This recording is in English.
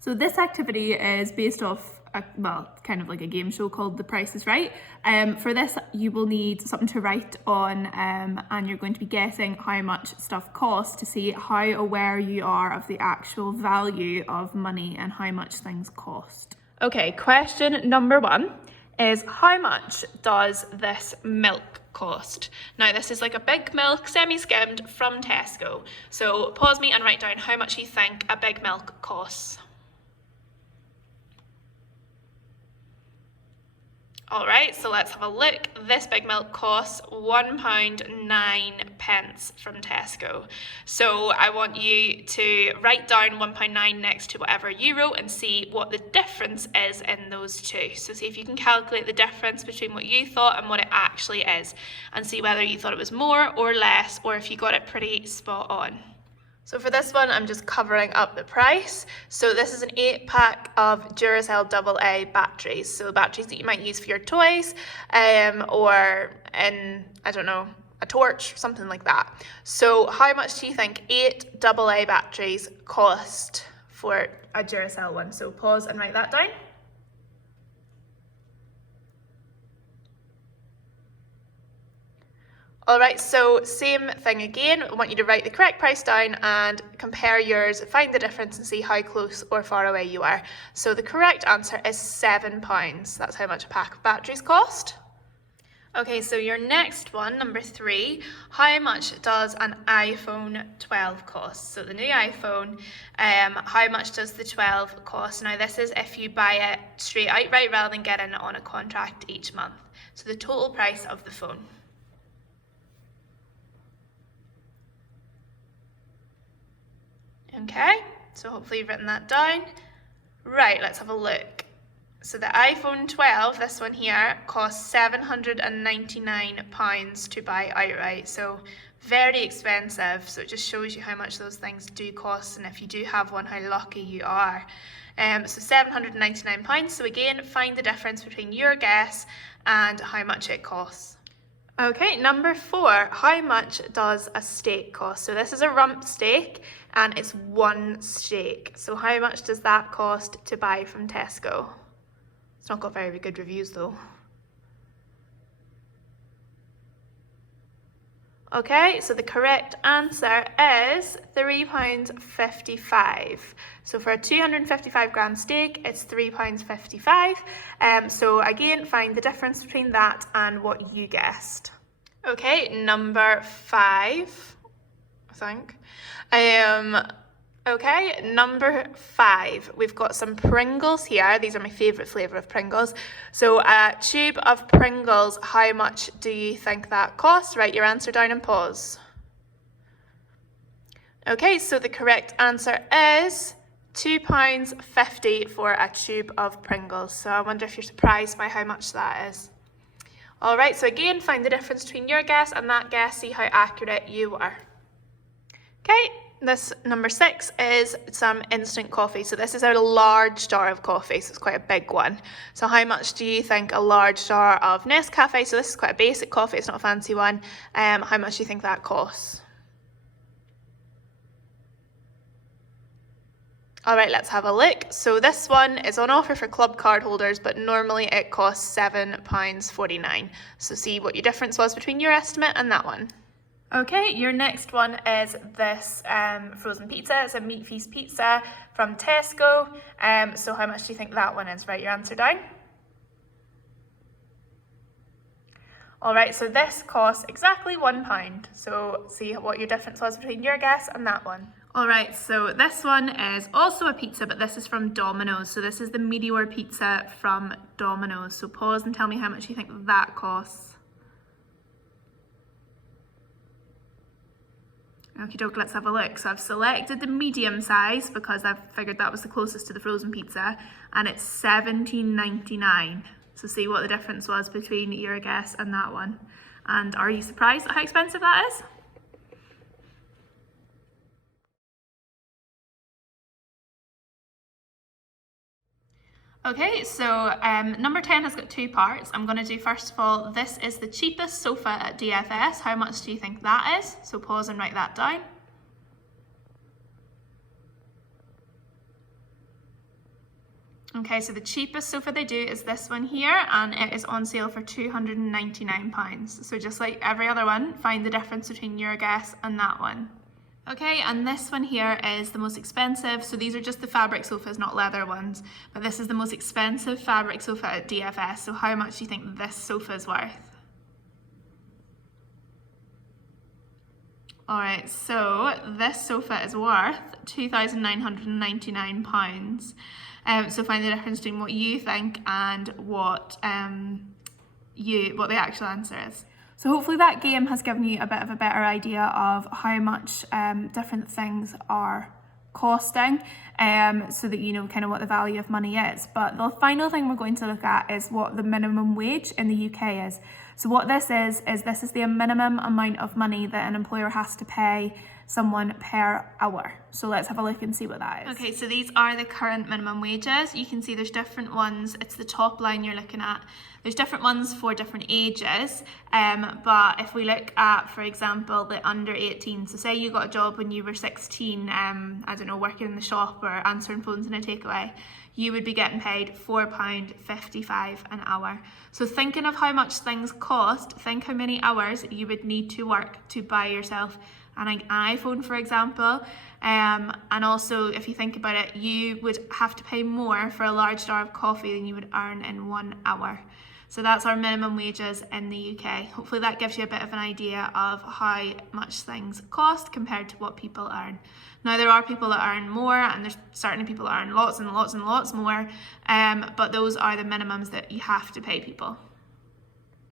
So this activity is based off kind of like a game show called The Price is Right. For this, you will need something to write on, and you're going to be guessing how much stuff costs to see how aware you are of the actual value of money and how much things cost. Okay, question number 1 is how much does this milk cost? Now this is like a big milk, semi-skimmed from Tesco. So pause me and write down how much you think a big milk costs. All right, so let's have a look. This big milk costs £1.09 from Tesco. So I want you to write down £1.09 next to whatever you wrote and see what the difference is in those two. So see if you can calculate the difference between what you thought and what it actually is, and see whether you thought it was more or less, or if you got it pretty spot on. So for this one, I'm just covering up the price. So this is an 8-pack of Duracell AA batteries. So batteries that you might use for your toys, or in, I don't know, a torch, something like that. So how much do you think 8 AA batteries cost for a Duracell one? So pause and write that down. All right, so same thing again. I want you to write the correct price down and compare yours, find the difference and see how close or far away you are. So the correct answer is £7. That's how much a pack of batteries cost. Okay, so your next one, number 3, how much does an iPhone 12 cost? So the new iPhone, how much does the 12 cost? Now this is if you buy it straight outright rather than getting it on a contract each month. So the total price of the phone. Okay, so hopefully you've written that down. Right, let's have a look. So the iPhone 12, this one here, costs £799 to buy outright. So very expensive. So it just shows you how much those things do cost, and if you do have one, how lucky you are. So £799. So again, find the difference between your guess and how much it costs. Okay, number 4, how much does a steak cost? So this is a rump steak and it's 1 steak. So how much does that cost to buy from Tesco? It's not got very good reviews though. Okay, so the correct answer is £3.55. So for a 255 gram steak, it's £3.55. So again, find the difference between that and what you guessed. Okay, number 5, I think. Okay, number 5, we've got some Pringles here. These are my favourite flavour of Pringles. So a tube of Pringles, how much do you think that costs? Write your answer down and pause. Okay, so the correct answer is £2.50 for a tube of Pringles. So I wonder if you're surprised by how much that is. All right, so again, find the difference between your guess and that guess, see how accurate you are. Okay. This number 6 is some instant coffee. So this is a large jar of coffee, so it's quite a big one. So how much do you think a large jar of Nescafe, so this is quite a basic coffee, it's not a fancy one, how much do you think that costs? All right, let's have a look. So this one is on offer for club card holders, but normally it costs £7.49. So see what your difference was between your estimate and that one. Okay, your next one is this frozen pizza. It's a Meat Feast pizza from Tesco. So how much do you think that one is? Write your answer down. All right, so this costs exactly £1. So see what your difference was between your guess and that one. All right, so this one is also a pizza, but this is from Domino's. So this is the Meteor pizza from Domino's. So pause and tell me how much you think that costs. Okie doke, let's have a look. So I've selected the medium size because I've figured that was the closest to the frozen pizza, and it's £17.99. So see what the difference was between your guess and that one. And are you surprised at how expensive that is? Okay, so number 10 has got 2 parts. I'm going to do, first of all, this is the cheapest sofa at DFS. How much do you think that is? So pause and write that down. Okay, so the cheapest sofa they do is this one here, and it is on sale for £299. So just like every other one, find the difference between your guess and that one. Okay, and this one here is the most expensive. So these are just the fabric sofas, not leather ones. But this is the most expensive fabric sofa at DFS. So how much do you think this sofa is worth? All right, so this sofa is worth £2,999. So find the difference between what you think and what the actual answer is. So hopefully that game has given you a bit of a better idea of how much different things are costing, so that you know kind of what the value of money is. But the final thing we're going to look at is what the minimum wage in the UK is. So what this is the minimum amount of money that an employer has to pay someone per hour. So let's have a look and see what that is. Okay, so these are the current minimum wages. You can see there's different ones. It's the top line you're looking at. There's different ones for different ages, but if we look at, for example, the under 18, so say you got a job when you were 16, I don't know, working in the shop or answering phones in a takeaway, you would be getting paid £4.55 an hour. So thinking of how much things cost, think how many hours you would need to work to buy yourself an iPhone, for example. And also, if you think about it, you would have to pay more for a large jar of coffee than you would earn in 1 hour. So that's our minimum wages in the UK. Hopefully that gives you a bit of an idea of how much things cost compared to what people earn. Now there are people that earn more, and there's certainly people that earn lots and lots and lots more, but those are the minimums that you have to pay people.